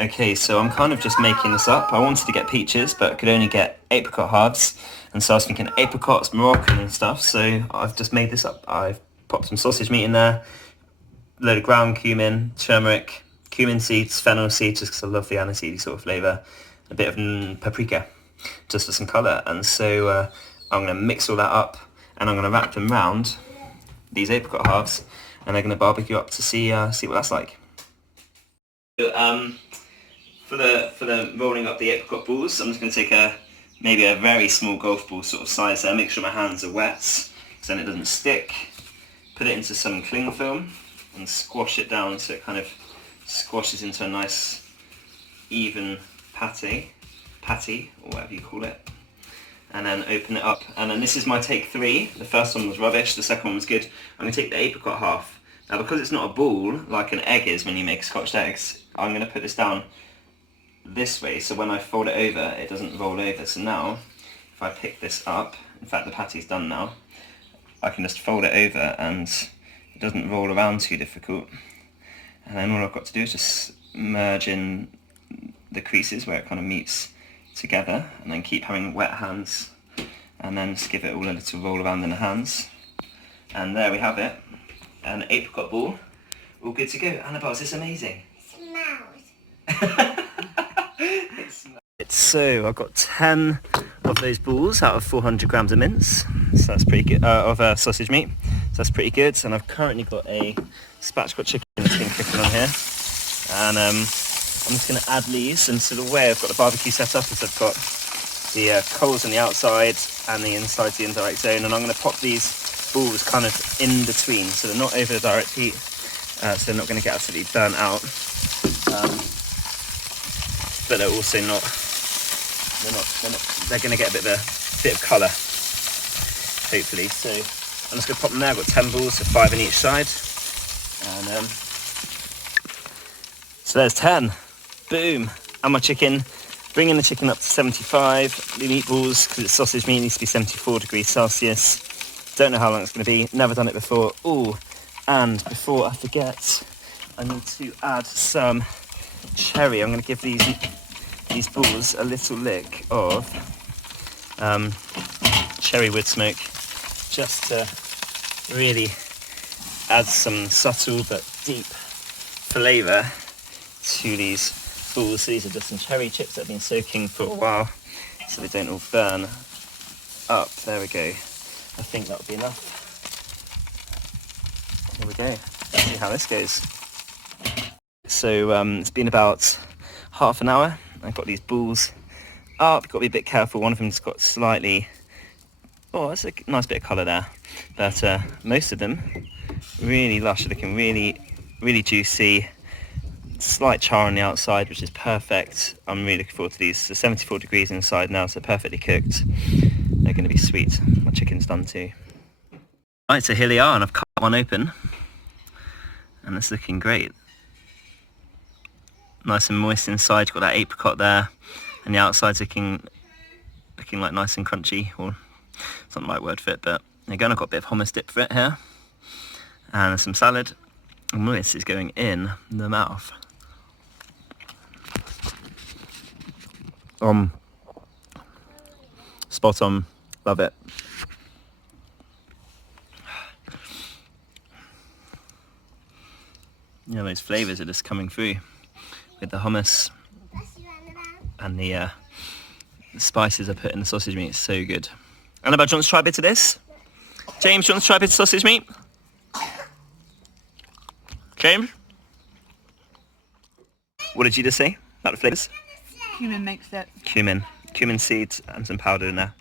Okay, so I'm kind of just making this up. I wanted to get peaches, but could only get apricot halves. And so I was thinking apricots, Moroccan and stuff, so I've just made this up. I've popped some sausage meat in there, a load of ground cumin, turmeric, cumin seeds, fennel seeds, just because I love the aniseedy sort of flavour, a bit of paprika, just for some colour. And so I'm going to mix all that up, and I'm going to wrap them round these apricot halves, and they're going to barbecue up to see what that's like. For the rolling up the apricot balls, I'm just going to take maybe a very small golf ball sort of size there, make sure my hands are wet so then it doesn't stick. Put it into some cling film and squash it down so it kind of squashes into a nice even patty or whatever you call it. And then open it up. And then this is my take 3. The first one was rubbish, the second one was good. I'm going to take the apricot half. Now because it's not a ball like an egg is when you make scotched eggs, I'm going to put this down this way so when I fold it over it doesn't roll over. So now if I pick this up, in fact the patty's done now, I can just fold it over and it doesn't roll around too difficult. And then all I've got to do is just merge in the creases where it kind of meets together, and then keep having wet hands and then just give it all a little roll around in the hands. And there we have it, an apricot ball, all good to go. Annabelle, is this amazing? It smells. So I've got 10 of those balls out of 400 grams of mince, so that's pretty good, of sausage meat, so that's pretty good. And I've currently got a spatchcock chicken that's been cooking on here, and I'm just going to add these. And so the way I've got the barbecue set up is I've got the coals on the outside and the inside the indirect zone, and I'm going to pop these balls kind of in between so they're not over the direct heat, so they're not going to get absolutely burnt out, but they're also not, they're going to get a bit of colour, hopefully. So I'm just going to pop them there. I've got 10 balls, so 5 on each side, and so there's 10. Boom. And my chicken, bringing the chicken up to 75. The meatballs, because it's sausage meat, needs to be 74 degrees Celsius. Don't know how long it's going to be, never done it before. Oh, and before I forget, I need to add some cherry. I'm going to give these balls a little lick of cherry wood smoke, just to really add some subtle but deep flavour to these balls. So these are just some cherry chips that have been soaking for a while so they don't all burn up. There we go. I think that'll be enough. Here we go. Let's see how this goes. So it's been about half an hour. I've got these balls up. You've got to be a bit careful. One of them's got slightly, oh, that's a nice bit of colour there. But most of them really lush, looking really juicy. Slight char on the outside, which is perfect. I'm really looking forward to these. So 74 degrees inside now, so perfectly cooked. They're going to be sweet. My chicken's done too. Right, so here they are, and I've cut one open, and it's looking great. Nice and moist inside. You've got that apricot there, and the outside's looking like nice and crunchy, or it's not the right word for it, but again, I've got a bit of hummus dip for it here, and some salad, and this is going in the mouth. Spot on, love it. Yeah, those flavours are just coming through with the hummus and the spices I put in the sausage meat. It's so good. Annabelle, do you want to try a bit of this? James, do you want to try a bit of sausage meat? James? What did you just say about the flavours? Cumin makes it. Cumin seeds and some powder in there.